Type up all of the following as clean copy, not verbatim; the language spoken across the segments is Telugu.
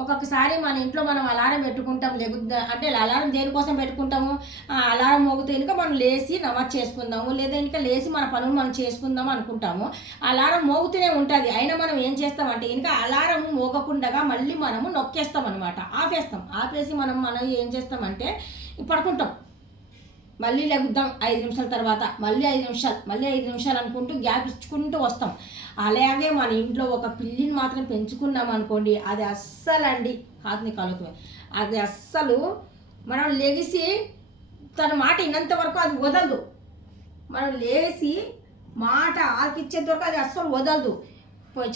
ఒక్కొక్కసారి మన ఇంట్లో మనం అలారం పెట్టుకుంటాం, అంటే అలారం దేనికోసం పెట్టుకుంటాము, అలారం మోగితే ఇంకా మనం లేచి నమాజ్ చేసుకుందాము, లేదా ఇంకా లేచి మన పనులు మనం చేసుకుందాము అనుకుంటాము. అలారం మోగుతూనే ఉంటుంది, అయినా మనం ఏం చేస్తామంటే ఇంకా అలారం మోగకుండా మళ్ళీ మనము నొక్కేస్తాం అనమాట, ఆపేసి మనం ఏం చేస్తామంటే పడుకుంటాం. మళ్ళీ లెగుద్దాం 5 నిమిషాల తర్వాత, మళ్ళీ 5 నిమిషాలు అనుకుంటూ గ్యాప్ ఇచ్చుకుంటూ వస్తాం. అలాగే మన ఇంట్లో ఒక పిల్లిని మాత్రం పెంచుకున్నాం అనుకోండి, అది అస్సలండి కాదుని కలుపు, అది అస్సలు మనం లెగిసి తన మాట విన్నంత వరకు అది వదలదు. మనం లేచి మాట ఆలకిచ్చేంత వరకు అది అస్సలు వదలదు.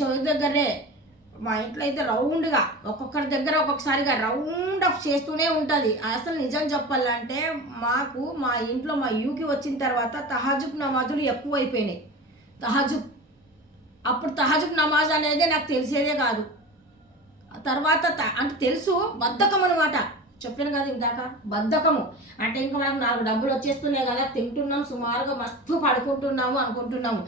చెవి దగ్గరే మా ఇంట్లో అయితే రౌండ్గా ఒక్కొక్కరి దగ్గర ఒక్కొక్కసారిగా రౌండ్ అప్ చేస్తూనే ఉంటుంది. అసలు నిజం చెప్పాలంటే మా ఇంట్లో మా యూకి వచ్చిన తర్వాత తహజుద్ నమాజులు ఎక్కువైపోయినాయి. అప్పుడు తహజుద్ నమాజ్ అనేది నాకు తెలిసేదే కాదు. తర్వాత అంటే తెలుసు, బద్ధకం అనమాట. చెప్పాను కదా ఇందాక, బద్ధకము అంటే ఇంకా మనకు 4 డబ్బులు వచ్చేస్తున్నాయి కదా, తింటున్నాం, సుమారుగా మస్తు పడుకుంటున్నాము అనుకుంటున్నాము.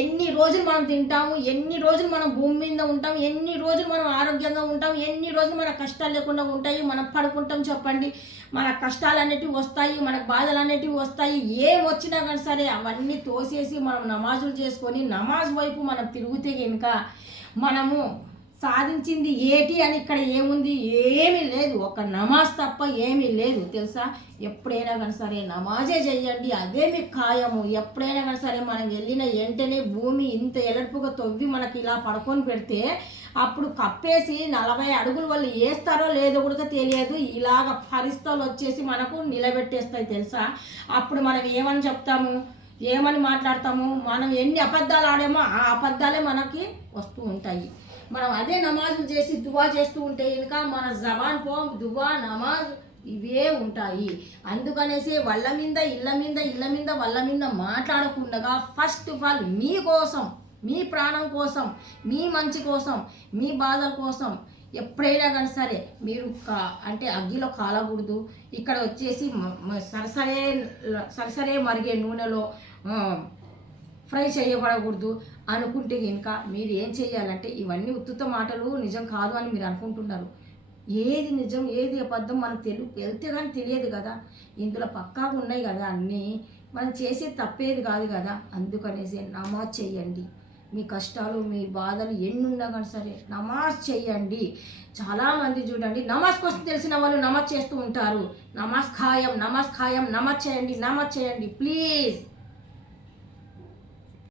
ఎన్ని రోజులు మనం తింటాము, ఎన్ని రోజులు మనం భూమి మీద ఉంటాం, ఎన్ని రోజులు మనం ఆరోగ్యంగా ఉంటాం, ఎన్ని రోజులు మన కష్టాలు లేకుండా ఉంటాయి, మనం పడుకుంటాం చెప్పండి. మన కష్టాలు అనేటివి వస్తాయి, మనకు బాధలు అనేటివి వస్తాయి. ఏం వచ్చినా కానీ సరే అవన్నీ తోసేసి మనం నమాజులు చేసుకొని నమాజ్ వైపు మనం తిరిగితే కనుక మనము సాధించింది ఏటి అని ఇక్కడ ఏముంది, ఏమీ లేదు. ఒక నమాజ్ తప్ప ఏమీ లేదు తెలుసా. ఎప్పుడైనా కానీ సరే నమాజే చెయ్యండి, అదే మీకు ఖాయము. ఎప్పుడైనా కానీ సరే మనం వెళ్ళిన వెంటనే భూమి ఇంత ఎలర్పుగా తవ్వి మనకి ఇలా పడుకొని పెడితే అప్పుడు కప్పేసి 40 అడుగుల వాళ్ళు వేస్తారో లేదో కూడా తెలియదు. ఇలాగ పరిస్థితులు వచ్చేసి మనకు నిలబెట్టేస్తాయి తెలుసా. అప్పుడు మనం ఏమని చెప్తాము, ఏమని మాట్లాడతాము, మనం ఎన్ని అబద్ధాలు ఆడామో ఆ అబద్ధాలే మనకి వస్తూ ఉంటాయి. మనం అదే నమాజులు చేసి దువా చేస్తూ ఉంటే ఇంకా మన జబాన్ దువా నమాజ్ ఇవే ఉంటాయి. అందుకనేసి వాళ్ళ మీద ఇళ్ళ మీద మాట్లాడకుండా ఫస్ట్ ఆఫ్ ఆల్ మీకోసం, మీ ప్రాణం కోసం, మీ మంచి కోసం, మీ బాధల కోసం ఎప్పుడైనా కానీ సరే మీరు అంటే అగ్గిలో కాలకూడదు. ఇక్కడ వచ్చేసి సరసరే మరిగే నూనెలో ఫ్రై చేయబడకూడదు అనుకుంటే కనుక మీరు ఏం చేయాలంటే, ఇవన్నీ ఉత్తుత మాటలు నిజం కాదు అని మీరు అనుకుంటున్నారు. ఏది నిజం ఏది అబద్ధం మనకు వెళ్తే కానీ తెలియదు కదా. ఇందులో పక్కాగా ఉన్నాయి కదా అన్నీ. మనం చేసే తప్పేది కాదు కదా. అందుకనేసి నమాజ్ చెయ్యండి. మీ కష్టాలు మీ బాధలు ఎన్ని ఉన్నా కానీ సరే నమాజ్ చెయ్యండి. చాలామంది చూడండి నమాజ్ కోసం తెలిసిన వాళ్ళు నమాజ్ చేస్తూ ఉంటారు. నమాజ్ ఖాయం, నమాజ్ చేయండి ప్లీజ్.